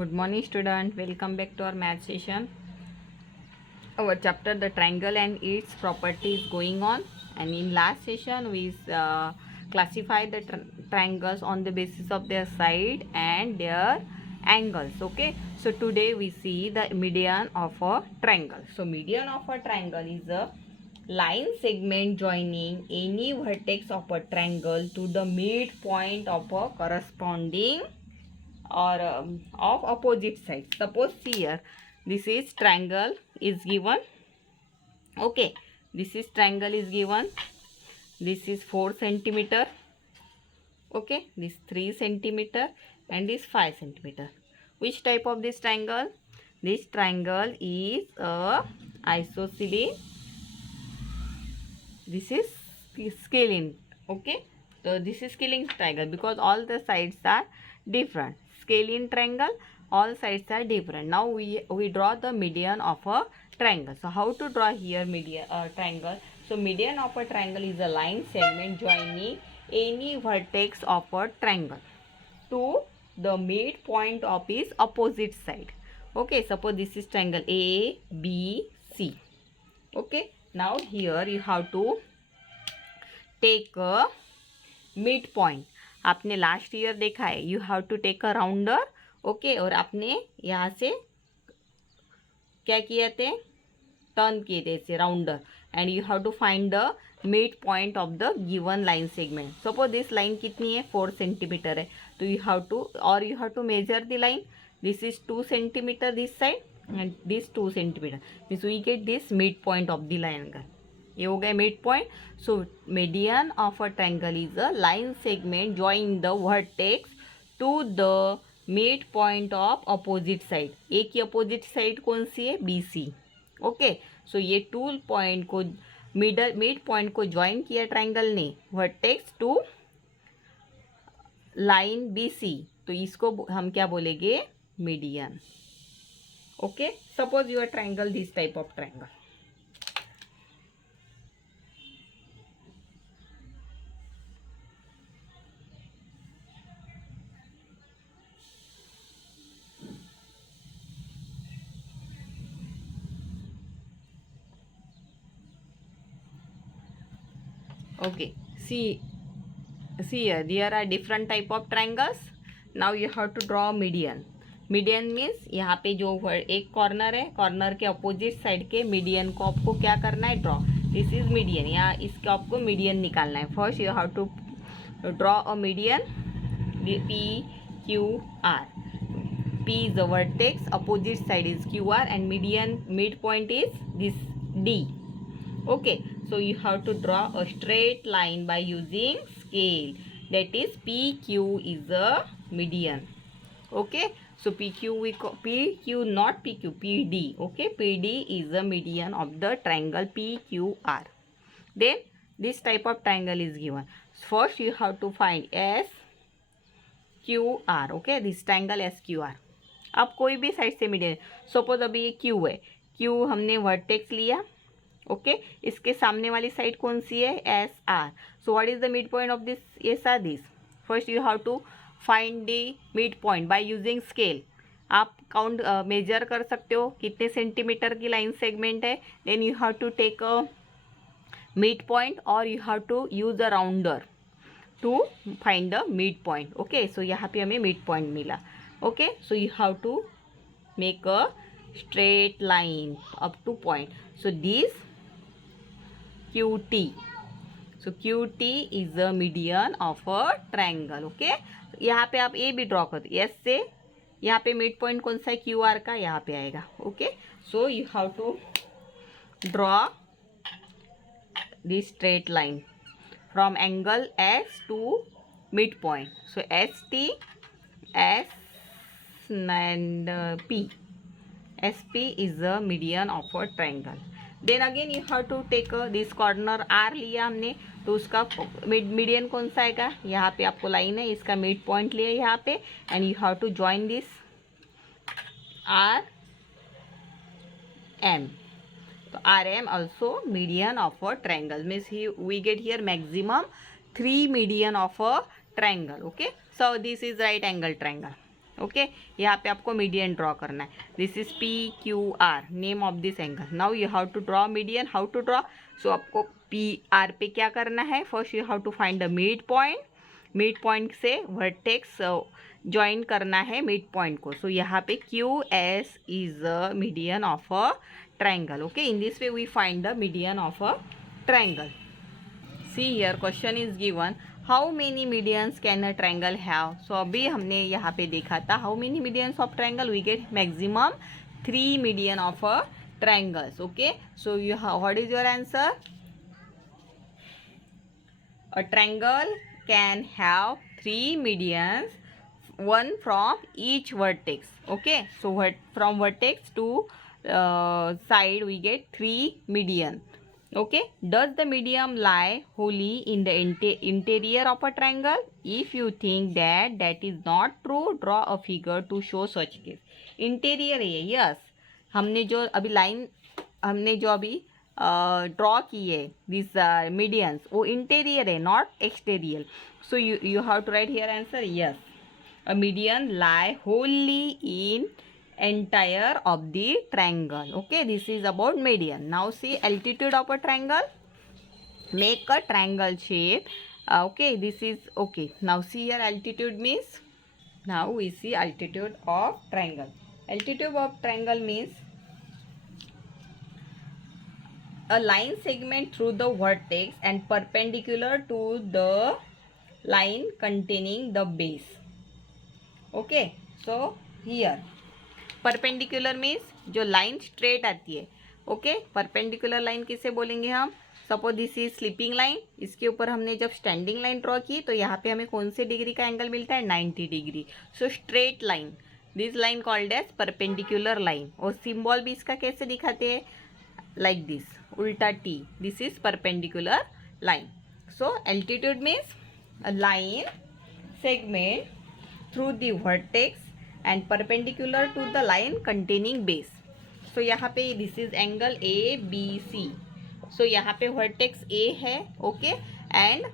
Good morning student, welcome back to our math session. Our chapter the triangle and its properties going on, and in last session we classified the triangles on the basis of their side and their angles. Okay, so today we see the median of a triangle. So median of a triangle is a line segment joining any vertex of a triangle to the midpoint of a corresponding or of opposite sides. Suppose here this is triangle is given. Okay, this is triangle is given. This is 4 centimeter. Okay, this 3 centimeter and this 5 centimeter. Which type of this triangle? This triangle is a isosceles. This is scalene. Okay, so this is scalene triangle because all the sides are different. Scalene triangle, all sides are different. Now we draw the median of a triangle. So how to draw here median triangle? So median of a triangle is a line segment joining any vertex of a triangle to the midpoint of its opposite side. Okay, suppose this is triangle A, B, C. Okay, now here you have to take a midpoint. आपने last year देखा है, you have to take a rounder. Okay, और आपने यहाँ से क्या किए थे, टर्न किए थे इसे rounder, and you have to find the mid point of the given line segment. Suppose this line कितनी है, 4 सेंटीमीटर है, तो you have to measure the line. This is 2 centimetre this side and this 2 centimeter, means we get this midpoint of the triangle. ये हो गया mid point. So median of a triangle is a line segment join the vertex to the mid point of opposite side. A की opposite side कौन सी है, B C. Okay, so ये two point को mid point को join किया triangle ने vertex to line B C, तो इसको हम क्या बोलेंगे, median. Okay, suppose your triangle this type of triangle. Okay, see here there are different type of triangles. Now you have to draw median. Median means यहाँ पे जो एक कॉर्नर है, कॉर्नर के अपोजिट साइड के मीडियन को आपको क्या करना है, ड्रॉ. दिस इज मीडियन, यहाँ इसका आपको मीडियन निकालना है. First you have to draw a median. P Q R. P is the vertex, opposite side is Q R, and median mid point is this D. Okay, so you have to draw a straight line by using scale. That is P Q is a median. Okay, so PQ we call PQ, not PQ, PD. Okay, PD is the median of the triangle PQR. Then this type of triangle is given. First you have to find SQR. Okay, this triangle SQR. अब कोई भी साइड से median, suppose अभी ये Q है, Q हमने वर्टेक्स लिया. ओके, इसके सामने वाली साइड कौन सी है, SR. So what is the mid point of this, SR this. First you have to find the mid point by using scale. आप काउंट मेजर कर सकते हो कितने सेंटीमीटर की लाइन सेगमेंट है. Then you have to take a mid point और you have to use a rounder to find the mid point. Okay, so यहाँ पे हमें मिड पॉइंट मिला. Okay, so you have to make a straight line up two point. So this QT. So QT is the median of a triangle. Okay, यहाँ पे आप ए भी ड्रॉ कर दो. एस से यहाँ पे मिड पॉइंट कौन सा है, क्यू आर का, यहाँ पे आएगा. Okay, so you have to draw this straight line from angle X to mid point. So S T S and P. S P is the median of a triangle. Then again you have to take this corner R लिया हमने, तो उसका मीडियन कौन सा आएगा, यहाँ पे आपको लाइन है, इसका मिड पॉइंट लिया यहाँ पे, and you have to join this R M. तो R M also median of a triangle. Means we get here maximum 3 median of a triangle. Okay, so this is right angle triangle. Okay यहाँ पे आपको median draw करना है. This is PQR, name of this angle. Now you have to draw median. How to draw? So आपको PR पे क्या करना है? First you have to find the mid point. Mid point से वर्टेक्स ज्वाइन करना है मिड पॉइंट को. So यहाँ पे QS is a median of a triangle. Okay, in this way we find the median of a triangle. See here question is given, how many medians can a triangle have. So अभी हमने यहाँ पे देखा था how many medians of triangle. We get maximum 3 median of a triangles. Okay, so you what is your answer? A triangle can have 3 medians, one from each vertex. Okay, so from vertex to side we get 3 median. Okay, does the median lie wholly in the interior of a triangle? If you think that is not true, draw a figure to show such case. Interior है, yes. हमने जो अभी draw किए this medians, वो interior है not exterior. So you have to write here answer yes. A median lie wholly in entire of the triangle. Okay, this is about median. Now see altitude of a triangle. Make a triangle shape. Okay, this is okay. Now see here altitude means, now we see altitude of triangle. Altitude of triangle means a line segment through the vertex and perpendicular to the line containing the base. Okay, so here perpendicular means जो line straight आती है. Okay, perpendicular line किसे बोलेंगे हम? Suppose this is sleeping line. इसके ऊपर हमने जब स्टैंडिंग लाइन ड्रॉ की तो यहाँ पे हमें कौन से डिग्री का एंगल मिलता है? 90 degree. So straight line, this line called as perpendicular line. और सिंबल भी इसका कैसे दिखाते हैं? लाइक दिस, उल्टा T. This is perpendicular line. So altitude means a line segment through the vertex and perpendicular to the line containing base. So यहाँ पे this is angle ABC. So यहाँ पे vertex A है, okay, and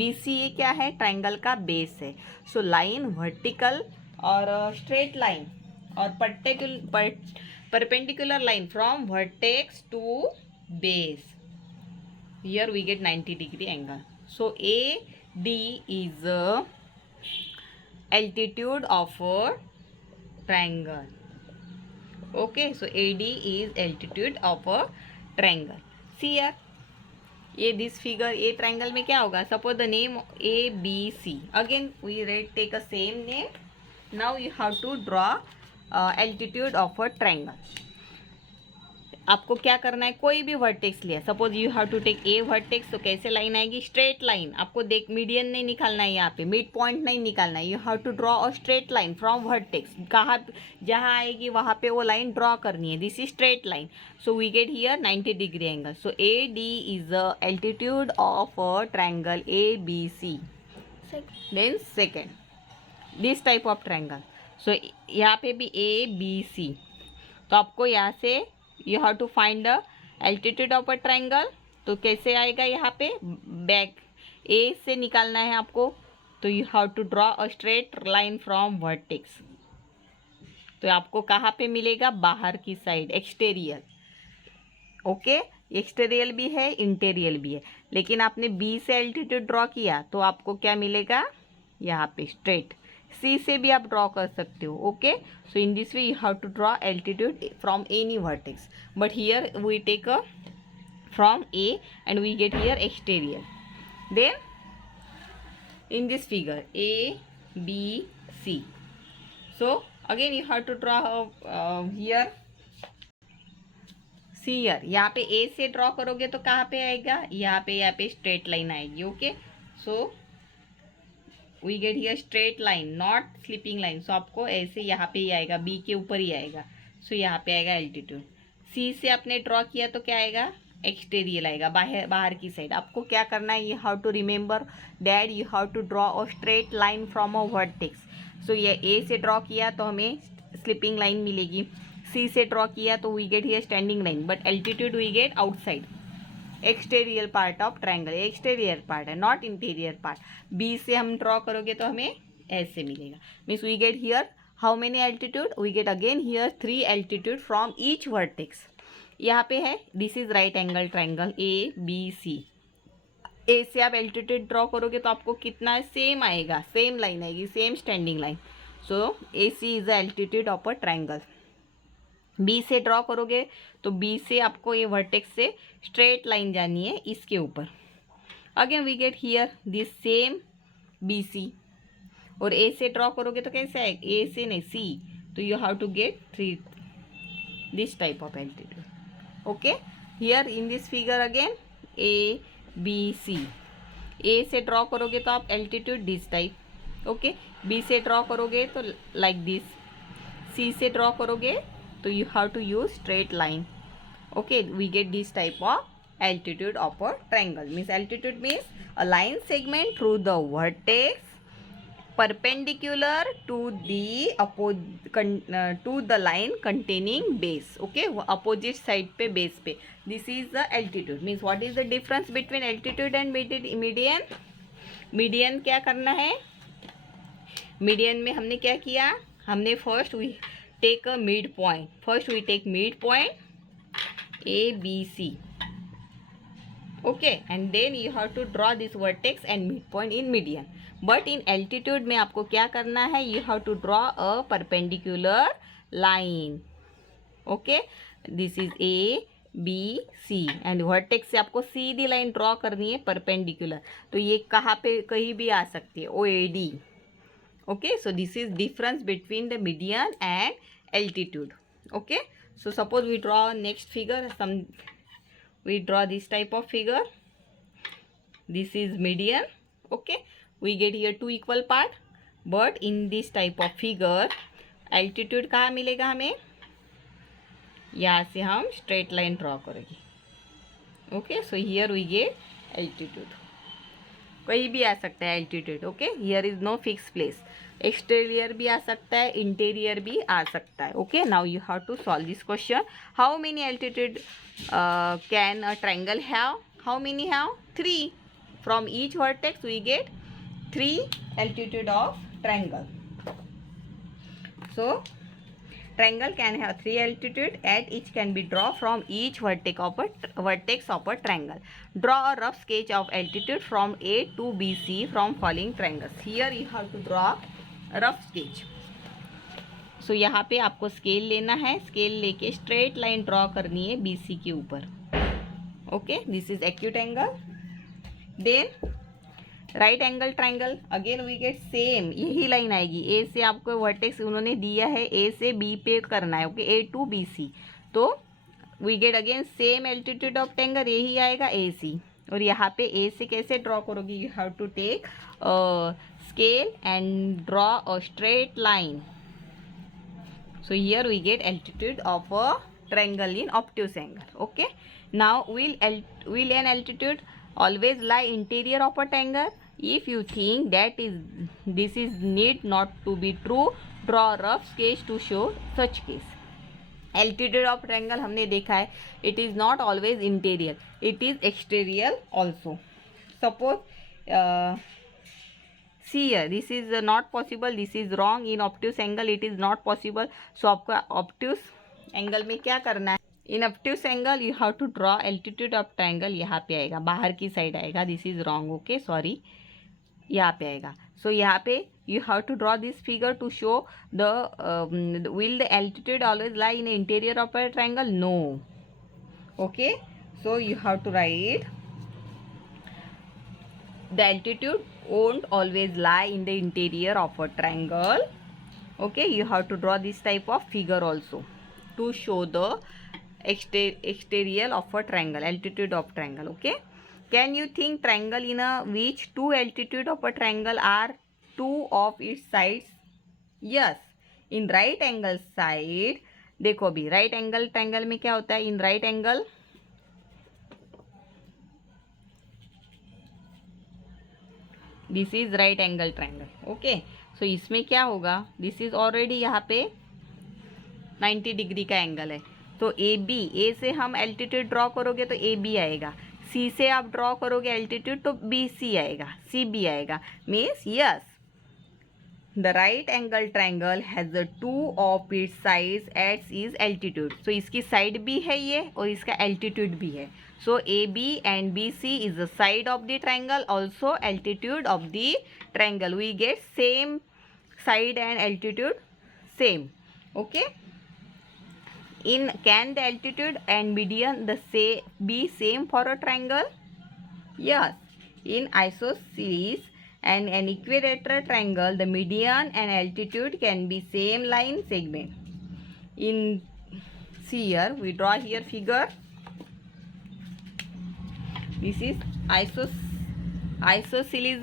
BC ये क्या है? ट्राइंगल का बेस है. So line vertical और straight line और perpendicular line from vertex to base. Here we get 90 degree angle. So AD is altitude of a triangle. Okay, so AD is altitude of a triangle. See here, ये this figure, ये triangle में क्या होगा? Suppose the name ABC. Again we take a same name. Now you have to draw altitude of a triangle. आपको क्या करना है? कोई भी वर्टेक्स लिया. Suppose you have to take a vertex. तो कैसे लाइन आएगी? Straight line. आपको देख मीडियन नहीं निकालना है, यहाँ पे मिड पॉइंट नहीं निकालना है. You have to draw a straight line from vertex. कहाँ जहाँ आएगी वहाँ पे वो लाइन ड्रॉ करनी है. This is straight line. So we get here 90 degree angle. So AD is the altitude of a triangle ABC. Then second this type of triangle. So यहाँ पे भी ABC. तो आपको यहाँ से you have to find the altitude of a triangle. तो कैसे आएगा? यहाँ पे बैक ए से निकालना है आपको. तो you have to draw a straight line from vertex. तो आपको कहाँ पे मिलेगा? बाहर की साइड, एक्सटीरियर. ओके, एक्सटीरियर भी है, इंटीरियर भी है. लेकिन आपने बी से एल्टीट्यूड ड्रॉ किया तो आपको क्या मिलेगा? यहाँ पे स्ट्रेट. सी से भी आप ड्रॉ कर सकते हो. Okay, so in this way you have to draw altitude from any vertex. But here we take a from A and we get here exterior. देन in this figure ABC. So again you have to draw here. See here, यहाँ पे A से draw करोगे तो कहाँ पे आएगा? यहाँ पे स्ट्रेट लाइन आएगी. Okay, so we get here straight line, not slipping line. So आपको ऐसे यहाँ पे ही आएगा, B के ऊपर ही आएगा. सो यहाँ पे आएगा एल्टीट्यूड. C से आपने ड्रॉ किया तो क्या आएगा? एक्सटीरियर आएगा, बाहर की साइड. आपको क्या करना है? You have to remember that you have to draw a straight line from a vertex. So ये ए से ड्रॉ किया तो हमें स्लिपिंग लाइन मिलेगी. सी से ड्रॉ किया तो we get here standing line. But altitude we get outside, exterior part of triangle. Exterior part है, नॉट इंटीरियर पार्ट. बी से हम ड्रॉ करोगे तो हमें ऐसे मिलेगा. Means we get here how many altitude, we get again here 3 altitude from each vertex. यहाँ पे है this is right angle triangle ABC. A से आप एल्टीट्यूड ड्रॉ करोगे तो आपको कितना सेम आएगा, सेम लाइन आएगी, same standing line. So AC is the altitude of a triangle. B से ड्रॉ करोगे तो बी से आपको ये वर्टेक्स से स्ट्रेट लाइन जानी है इसके ऊपर. Again we get here this same BC. और ए से ड्रॉ करोगे तो कैसे आएगा, ए से नहीं C, तो you have to get 3 this type of altitude. Okay, here in this figure again ABC. A से ड्रॉ करोगे तो आप altitude this type. Okay, B से ड्रॉ करोगे तो लाइक दिस. C से ड्रॉ करोगे तो you have to use straight line. Okay, we get this type of altitude of a triangle. Means altitude means a line segment through the vertex perpendicular to the line containing base. Okay, opposite side पे base पे. This is the altitude. Means what is the difference between altitude and median? Median क्या करना है, median में हमने क्या किया, हमने first we take a midpoint. First we take midpoint ABC. Okay, and then you have to draw this vertex and midpoint in median. But in altitude में आपको क्या करना है, you have to draw a perpendicular line. Okay, this is ABC and vertex से आपको सीधी line draw करनी है perpendicular. तो ये कहाँ पे कहीं भी आ सकती है, OAD. Okay, so this is difference between the median and altitude. Okay, so suppose we draw next figure, we draw this type of figure. This is median. Okay, we get here 2 equal part, but in this type of figure altitude कहाँ मिलेगा हमें, यहाँ से हम straight line draw करेंगे. Okay, so here we get altitude. कहीं भी आ सकता है altitude. Okay, here is no fix place. Exterior भी आ सकता है, इंटीरियर भी आ सकता है. Okay, now you have to solve this question. How many altitude can a triangle have, how many have 3. From each vertex we get 3 altitude of triangle. So triangle can have 3 altitude at each can be draw from each vertex of a triangle. Draw a rough sketch of altitude from A to BC from following triangles. Here you have to draw a rough sketch. So यहाँ पे आपको स्केल लेना है, स्केल लेके straight line draw करनी है BC के ऊपर. Okay, this is acute angle. Then right angle triangle, again we get same यही लाइन आएगी. ए से आपको वर्टेक्स उन्होंने दिया है, ए से बी पे करना है. Okay, A to BC. तो we get again same altitude of triangle, यही आएगा AC. और यहाँ पे ए से कैसे ड्रॉ करोगे, you have to take scale and draw a straight line. So here we get altitude of a triangle in obtuse angle. Okay, now will an altitude always lie interior of a triangle? If you think that this is need not to be true, draw a rough sketch to show such case. Altitude of triangle हमने देखा है, it is not always interior, it is exterior also. Suppose see here, this is not possible, this is wrong. In obtuse angle it is not possible. So आपका obtuse angle में क्या करना है, इन obtuse angle you have to draw altitude of triangle. यहाँ पे आएगा, बाहर की साइड आएगा. This is wrong. Okay, sorry, यहाँ पे आएगा. सो यहाँ पे you have to draw this figure to show the will the altitude always lie in the interior of a triangle? No. Okay, so you have to write the altitude won't always lie in the interior of a triangle. Okay, you have to draw this type of figure also to show the exterior of a triangle, altitude of triangle. Okay, can you think triangle in a which 2 altitude of a triangle are 2 of its sides? Yes, in right angle side. देखो अभी right angle triangle में क्या होता है, in right angle this is right angle triangle. Okay, so इसमें क्या होगा, this is already यहाँ पे 90 डिग्री का एंगल है. तो ए से हम एल्टीट्यूड ड्रॉ करोगे तो AB आएगा. C से आप ड्रॉ करोगे एल्टीट्यूड तो BC आएगा, CB आएगा. Means yes, the right angle triangle has the two of its sides at its altitude. So इसकी side भी है ये और इसका altitude भी है. So AB and BC is the side of the triangle, also altitude of the triangle. We get same side and altitude same. Okay. Can the altitude and median be same for a triangle? Yes. In isosceles and an equilateral triangle, the median and altitude can be same line segment. In see here, we draw here figure. This is isosceles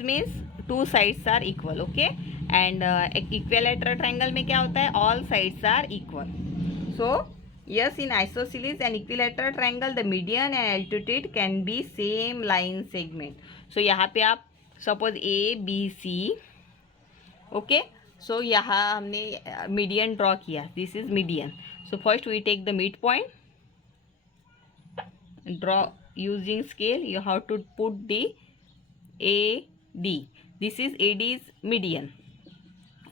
means two sides are equal, okay? And equilateral triangle में क्या होता है? All sides are equal. So yes, in isosceles and equilateral triangle, the median and altitude can be same line segment. So यहाँ पे आप suppose A, B, C, okay? So यहाँ हमने median draw किया. This is median. So first we take the midpoint. Draw using scale. You have to put the AD. This is AD is median.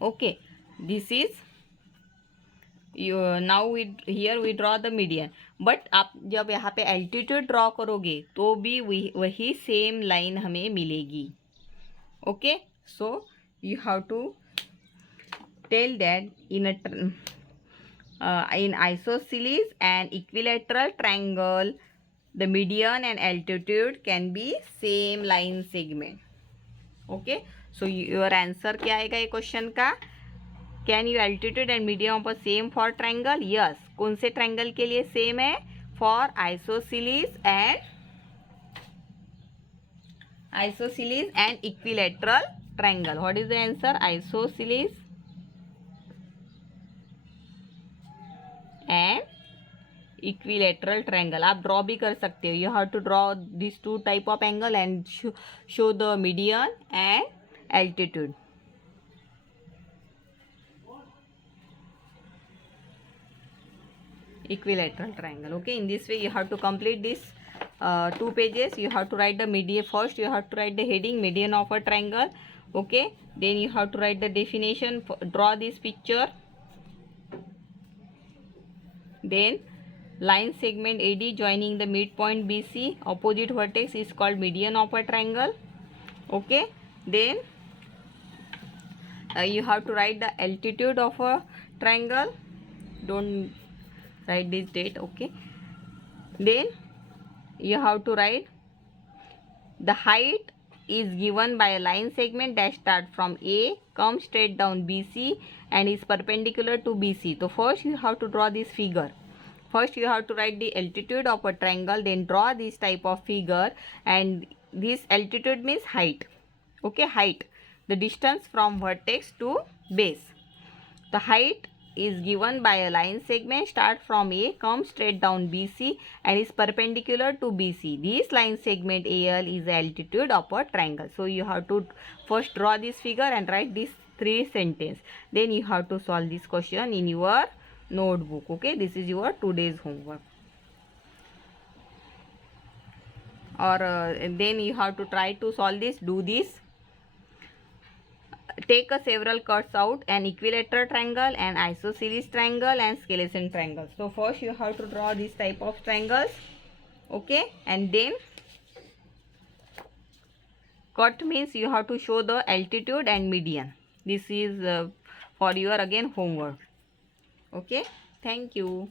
Okay. This is now here we draw the median. But आप जब यहाँ पे altitude draw करोगे तो भी वही same line हमें मिलेगी. Okay. So you have to tell that in isosceles and equilateral triangle, the median and altitude can be same line segment. Okay. So your answer क्या आएगा ये क्वेश्चन का? Can you altitude and medium of same for triangle? Yes. कौन से triangle के लिए सेम है? For isosceles and equilateral triangle. What is the answer? Isosceles and equilateral triangle. आप ड्रॉ भी कर सकते हो. You have to draw this two type of angle and show the median and altitude. Equilateral triangle. Okay, in this way you have to complete this 2 pages. You have to write the median first. You have to write the heading median of a triangle. Okay, then you have to write the definition. Draw this picture. Then line segment AD joining the midpoint BC, opposite vertex is called median of a triangle. Okay, then you have to write the altitude of a triangle. Don't write this date. Okay, then you have to write the height is given by a line segment that start from A, comes straight down BC and is perpendicular to BC. So first you have to draw this figure. First you have to write the altitude of a triangle, then draw this type of figure, and this altitude means height. Okay, height, the distance from vertex to base. The height is given by a line segment start from A, comes straight down BC and is perpendicular to BC. This line segment AL is the altitude of a triangle. So you have to first draw this figure and write these 3 sentences. Then you have to solve this question in your notebook. Okay, this is your today's homework. Or then you have to try to solve this. Do this. Take a several cuts out an equilateral triangle, an isosceles triangle and skeleton triangle. So first you have to draw this type of triangles. Okay, and then cut means you have to show the altitude and median. This is for your again homework. Okay, thank you.